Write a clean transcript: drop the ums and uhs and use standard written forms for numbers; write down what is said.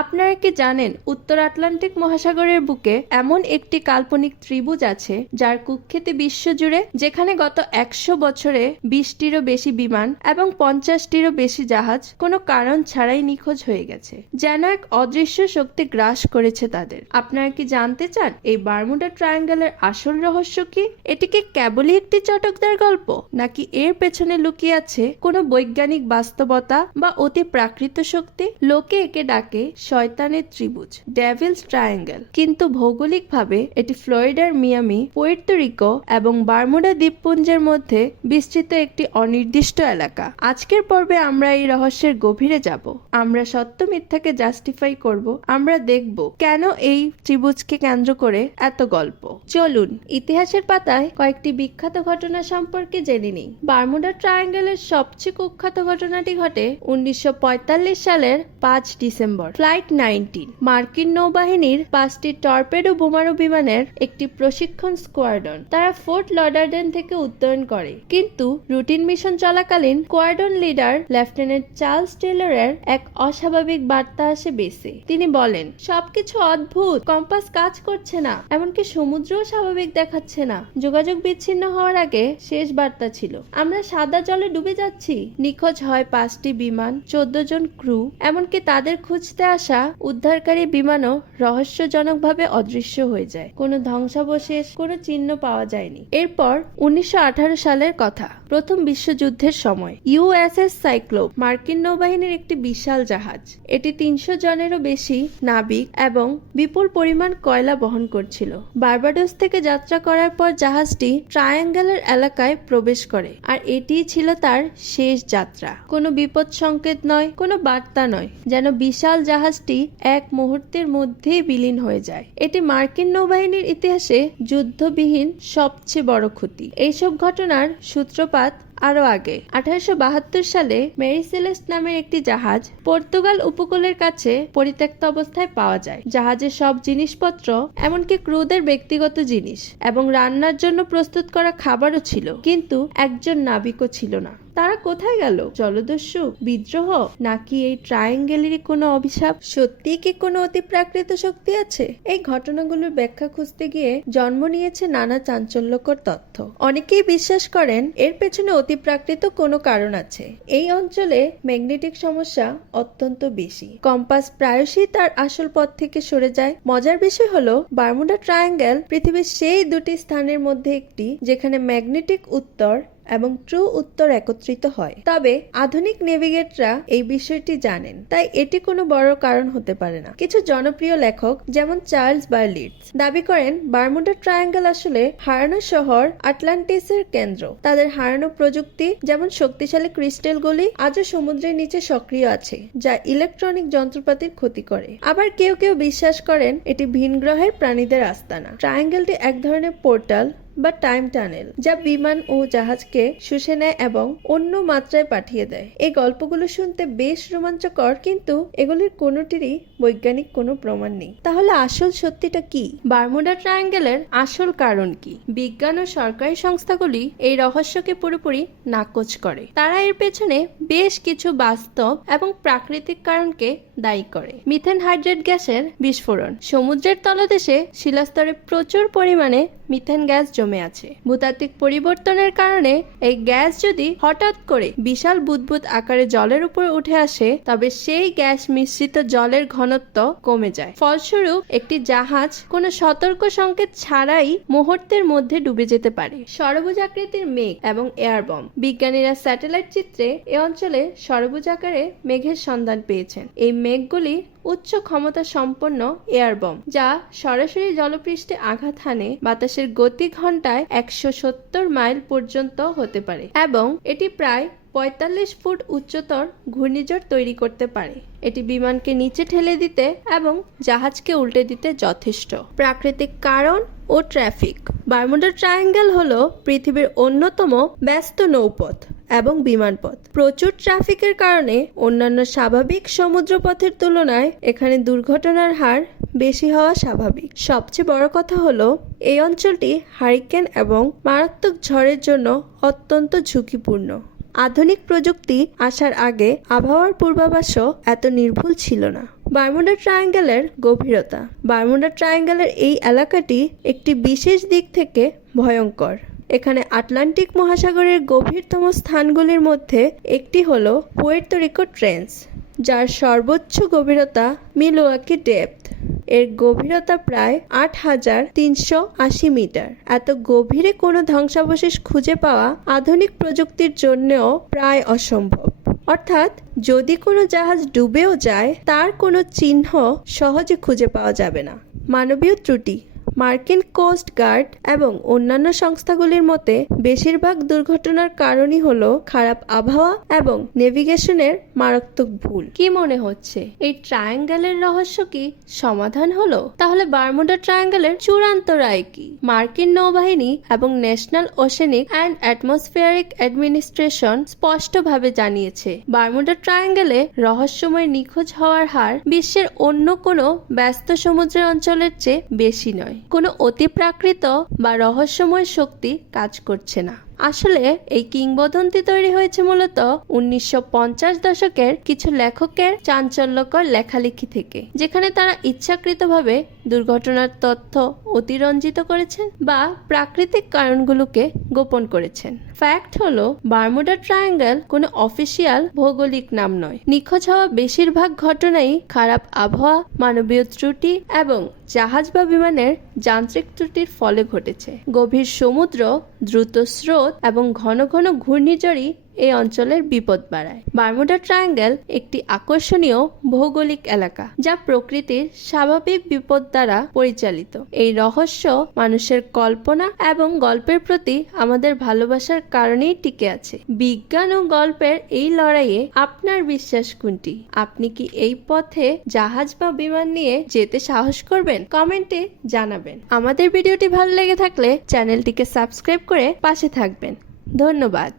আপনারা কি জানেন উত্তর আটলান্টিক মহাসাগরের বুকে এমন একটি কাল্পনিক ত্রিভুজ আছে যার কুখ্যাতি বিশ্বজুড়ে, যেখানে গত 100 বছরে 20টিরও বেশি বিমান এবং 50টিরও বেশি জাহাজ কোনো কারণ ছাড়াই নিখোঁজ হয়ে গেছে, যেন এক অদৃশ্য শক্তি গ্রাস করেছে তাদের। আপনারা কি জানতে চান এই বারমুডা ট্রায়াঙ্গেলের আসল রহস্য কি? এটি কি কেবলই একটি চটকদার গল্প, নাকি এর পেছনে লুকিয়ে আছে কোনো বৈজ্ঞানিক বাস্তবতা বা অতি প্রাকৃত শক্তি? লোকে একে ডাকে শয়তানের ত্রিভুজ, ডেভিলস ট্রায়াঙ্গেল, কিন্তু ভৌগোলিকভাবে এটি ফ্লোরিডার মিয়ামি, পুয়ের্তো রিকো এবং বারমুডা দ্বীপপুঞ্জের মধ্যে বিস্তৃত একটি অনির্দিষ্ট এলাকা। আজকের পর্বে আমরা এই রহস্যের গভীরে যাব। আমরা সত্য মিথ্যাকে জাস্টিফাই করব। আমরা দেখব কেন এই ত্রিভুজকে কেন্দ্র করে এত গল্প। চলুন ইতিহাসের পাতায় কয়েকটি বিখ্যাত ঘটনা সম্পর্কে জেনে নিই। বারমুডা ট্রায়াঙ্গেলের সবচেয়ে কুখ্যাত ঘটনাটি ঘটে 1945 সালের 5 ডিসেম্বর। ফ্লাইট 19 মার্কিন নৌবাহিনীর 5টি টর্পেডো বোমারু বিমানের একটি প্রশিক্ষণ স্কোয়াড্রন তারা ফোর্ট লডারডেন থেকে উত্তরণ করে, কিন্তু রুটিন মিশন চলাকালীন স্কোয়াড্রন লিডার লেফটেন্যান্ট চার্লস টেলরের এক অস্বাভাবিক বার্তা আসে বেসে। তিনি বলেন, সবকিছু অদ্ভুত, কম্পাস কাজ করছে না, এমনকি সমুদ্রও স্বাভাবিক দেখাচ্ছে না। যোগাযোগ বিচ্ছিন্ন হওয়ার আগে শেষ বার্তা ছিল, আমরা সাদা জলে ডুবে যাচ্ছি। নিখোঁজ হয় 5টি বিমান, 14 জন ক্রু, এমনকি তাদের খুঁজতে আসা উদ্ধারকারী বিমানও রহস্যজনকভাবে অদৃশ্য হয়ে যায়। কোনো ধ্বংসাবশেষ, কোনো চিহ্ন পাওয়া যায়নি। এরপর 1918 সালের কথা, প্রথম বিশ্বযুদ্ধের সময় ইউএসএস সাইক্লোপ মার্কিন নৌবাহিনীর একটি বিশাল জাহাজ। এটি 300 জনেরও বেশি নাবিক এবং বিপুল পরিমাণ কয়লা বহন করছিল। বার্বাডোস থেকে যাত্রা করার পর জাহাজটি ট্রায়াঙ্গেলের এলাকায় প্রবেশ করে, আর এটিই ছিল তার শেষ যাত্রা। কোনো বিপদ সংকেত নয়, কোনো বার্তা নয়, যেন বিশাল জাহাজটি এক মুহূর্তের মধ্যেই বিলীন হয়ে যায়। এটি মার্কিন নৌবাহিনীর ইতিহাসে যুদ্ধবিহীন সবচেয়ে বড় ক্ষতি। এইসব ঘটনার সূত্রপাত আরো আগে 1872 সালে মেরি সেলেস্ট নামের একটি জাহাজ পর্তুগাল উপকূলের কাছে পরিত্যক্ত অবস্থায় পাওয়া যায়। জাহাজের সব জিনিসপত্র, এমনকি ক্রুদের ব্যক্তিগত জিনিস এবং রান্নার জন্য প্রস্তুত করা খাবারও ছিল, কিন্তু একজন নাবিকও ছিল না। তারা কোথায় গেল? জলদস্যু, বিদ্রোহ, নাকি এই ট্রায়াঙ্গেলেরই কোনো অভিশাপ? সত্যি কি কোনো অতি প্রাকৃত শক্তি আছে? এই ঘটনাগুলোর ব্যাখ্যা খুঁজতে গিয়ে জন্ম নিয়েছে নানা চাঞ্চল্যকর তথ্য। অনেকেই বিশ্বাস করেন এর পেছনে অতি প্রাকৃত কোনো কারণ আছে। এই অঞ্চলে ম্যাগনেটিক সমস্যা অত্যন্ত বেশি, কম্পাস প্রায়শই তার আসল পথ থেকে সরে যায়। মজার বিষয় হলো বারমুডা ট্রায়াঙ্গেল পৃথিবীর সেই দুটি স্থানের মধ্যে একটি যেখানে ম্যাগনেটিক উত্তর এবং ট্রু উত্তর একত্রিত হয়। তবে আধুনিক নেভিগেটররা এই বিষয়টি জানেন, তাই এটি কোনো বড় কারণ হতে পারে না। কিছু জনপ্রিয় লেখক যেমন চার্লস বার্লিটস দাবি করেন বারমুডা ট্রায়াঙ্গেল আসলে হারানো শহর আটলান্টিসের কেন্দ্র। তাদের হারানো প্রযুক্তি, যেমন শক্তিশালী ক্রিস্টালগুলি, আজও সমুদ্রের নিচে সক্রিয় আছে, যা ইলেকট্রনিক যন্ত্রপাতির ক্ষতি করে। আবার কেউ কেউ বিশ্বাস করেন এটি ভিন গ্রহের প্রাণীদের আস্তানা। ট্রায়াঙ্গেলটি এক ধরনের পোর্টাল বা টাইম টানেল, যা বিমান ও জাহাজকে শুষে নেয় এবং অন্য মাত্রায় পাঠিয়ে দেয়। এই গল্পগুলো শুনতে বেশ রোমাঞ্চকর, কিন্তু এগুলির কোনোটিরই বৈজ্ঞানিক কোনো প্রমাণ নেই। তাহলে আসল সত্যিটা কি? বারমুডা ট্রায়াঙ্গেলের আসল কারণ কি? বিজ্ঞান ও সরকারি সংস্থাগুলি এই রহস্যকে পুরোপুরি নাকচ করে। তারা এর পেছনে বেশ কিছু বাস্তব এবং প্রাকৃতিক কারণকে দায়ী করে। মিথেন হাইড্রেট গ্যাসের বিস্ফোরণ। সমুদ্রের তলদেশে শিলাস্তরে প্রচুর পরিমাণে মিথেন গ্যাস জমে আছে। ভূতাত্ত্বিক পরিবর্তনের কারণে এই গ্যাস যদি হঠাৎ করে বিশাল বুদবুদ আকারে জলের উপর উঠে আসে, তবে সেই গ্যাস মিশ্রিত জলের ঘনত্ব কমে যায়। ফলস্বরূপ একটি জাহাজ কোনো সতর্ক সংকেত ছাড়াই মুহূর্তের মধ্যে ডুবে যেতে পারে। সরভুজ আকৃতির মেঘ এবং এয়ার বম। বিজ্ঞানীরা স্যাটেলাইট চিত্রে এ অঞ্চলে সরভুজ আকারে মেঘের সন্ধান পেয়েছেন। এই মেঘগুলি উচ্চ ক্ষমতা সম্পন্ন এয়ার বম, যা সরাসরি জলপৃষ্ঠে আঘাত হানে বাতাসের গতি ঘন্টায় 170 মাইল পর্যন্ত হতে পারে, এবং এটি প্রায় 45 ফুট উচ্চতর ঘূর্ণিঝড় তৈরি করতে পারে। এটি বিমানকে নিচে ঠেলে দিতে এবং জাহাজকে উল্টে দিতে যথেষ্ট। প্রাকৃতিক কারণ ও ট্রাফিক। বারমুডা ট্রায়াঙ্গেল হলো পৃথিবীর অন্যতম ব্যস্ত নৌপথ এবং বিমানপথ। প্রচুর ট্রাফিকের কারণে অন্যান্য স্বাভাবিক সমুদ্রপথের তুলনায় এখানে দুর্ঘটনার হার বেশি হওয়া স্বাভাবিক। সবচেয়ে বড় কথা হলো এই অঞ্চলটি হারিকেন এবং মারাত্মক ঝড়ের জন্য অত্যন্ত ঝুঁকিপূর্ণ। আধুনিক প্রযুক্তি আসার আগে আবহাওয়ার পূর্বাভাসও এত নির্ভুল ছিল না। বারমুডা ট্রায়াঙ্গেলের গভীরতা। বারমুডা ট্রায়াঙ্গেলের এই এলাকাটি একটি বিশেষ দিক থেকে ভয়ঙ্কর। এখানে আটলান্টিক মহাসাগরের গভীরতম স্থানগুলির মধ্যে একটি হল পুয়ের্তো রিকো ট্রেঞ্চ, যার সর্বোচ্চ গভীরতা মিলওয়াকি ডেপথ। এর গভীরতা প্রায় 8,380 মিটার। এত গভীরে কোনো ধ্বংসাবশেষ খুঁজে পাওয়া আধুনিক প্রযুক্তির জন্যও প্রায় অসম্ভব। অর্থাৎ যদি কোনো জাহাজ ডুবেও যায়, তার কোনো চিহ্ন সহজে খুঁজে পাওয়া যাবে না। মানবীয় ত্রুটি। মার্কিন কোস্ট গার্ড এবং অন্যান্য সংস্থাগুলির মতে বেশিরভাগ দুর্ঘটনার কারণই হলো খারাপ আবহাওয়া এবং নেভিগেশনের মারাত্মক ভুল। কি মনে হচ্ছে এই ট্রায়াঙ্গেলের রহস্য কি সমাধান হলো? তাহলে বারমুডা ট্রায়াঙ্গেলের চূড়ান্ত রায় কি? মার্কিন নৌবাহিনী এবং national oceanic and atmospheric administration স্পষ্টভাবে জানিয়েছে বারমুডা ট্রায়াঙ্গেলে রহস্যময় নিখোঁজ হওয়ার হার বিশ্বের অন্য কোনো ব্যস্ত সমুদ্রের অঞ্চলের চেয়ে বেশি নয়। কোনো অতিপ্রাকৃত বা রহস্যময় শক্তি কাজ করছে না। আসলে এই কিংবদন্তি তৈরি হয়েছে মূলত 1950 দশকের কিছু লেখকের চাঞ্চল্যকর লেখালেখি থেকে, যেখানে তারা ইচ্ছাকৃতভাবে দুর্ঘটনার তথ্য অতিরঞ্জিত করেছেন বা প্রাকৃতিক কারণগুলোকে গোপন করেছেন। ফ্যাক্ট হলো বারমুডা ট্রায়াঙ্গেল কোনো অফিসিয়াল ভৌগোলিক নাম নয়। নিখোঁজ হওয়া বেশিরভাগ ঘটনাই খারাপ আবহাওয়া, মানবীয় ত্রুটি এবং জাহাজ বা বিমানের যান্ত্রিক ত্রুটির ফলে ঘটেছে। গভীর সমুদ্র, দ্রুত স্রোত এবং ঘন ঘন ঘূর্ণিঝড়ই এই অঞ্চলের বিপদ বাড়ায়। বারমুডা ট্রায়াঙ্গেল একটি আকর্ষণীয় ভৌগোলিক এলাকা, যা প্রকৃতির স্বাভাবিক বিপদ দ্বারা পরিচালিত। এই রহস্য মানুষের কল্পনা এবং গল্পের প্রতি আমাদের ভালোবাসার কারণেই টিকে আছে। বিজ্ঞান ও গল্পের এই লড়াইয়ে আপনার বিশ্বাস কোনটি? আপনি কি এই পথে জাহাজ বা বিমান নিয়ে যেতে সাহস করবেন? কমেন্টে জানাবেন। আমাদের ভিডিওটি ভালো লেগে থাকলে চ্যানেলটিকে সাবস্ক্রাইব করে পাশে থাকবেন। ধন্যবাদ।